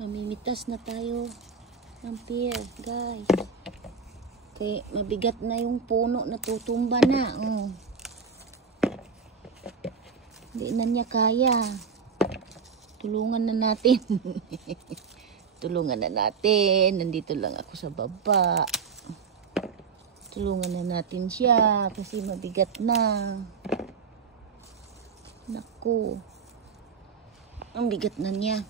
Mamimitas na tayo ng pear, guys. Kaya mabigat na yung puno, natutumba na. Hindi na niya kaya. Tulungan na natin. Tulungan na natin. Nandito lang ako sa baba. Tulungan na natin siya kasi mabigat na. Naku. Ang bigat na niya.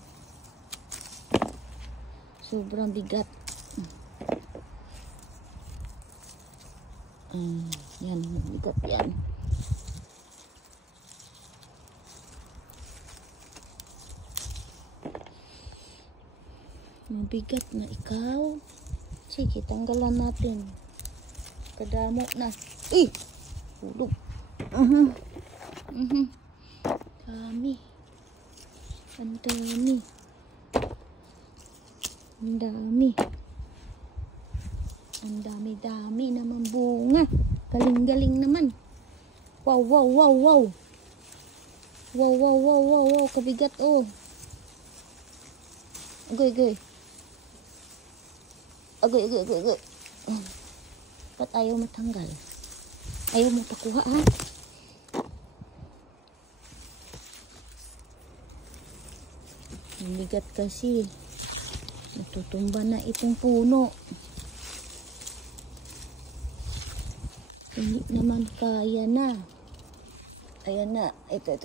Sobrang bigat. Yan, bigat yan. Mabigat na ikaw. Sige, tanggalan natin. Kadamo na. Hulog. Dami. Ang dami. Ang dami. Ang dami-dami naman bunga. Galing-galing naman. Wow, wow, wow, wow. Wow, wow, wow, wow, wow. Kabigat, oh. Agoy, agoy. Agoy, agoy, agoy, agoy. Ba't ayaw matanggal? Ayaw mo pakuha, ha? Ang bigat kasi. Natutumba na itong puno. Hindi naman kaya na. Ayan na. Ito.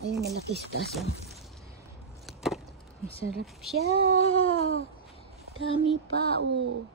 Ayun, malaki sa taas. Masarap siya. Dami pa, oh.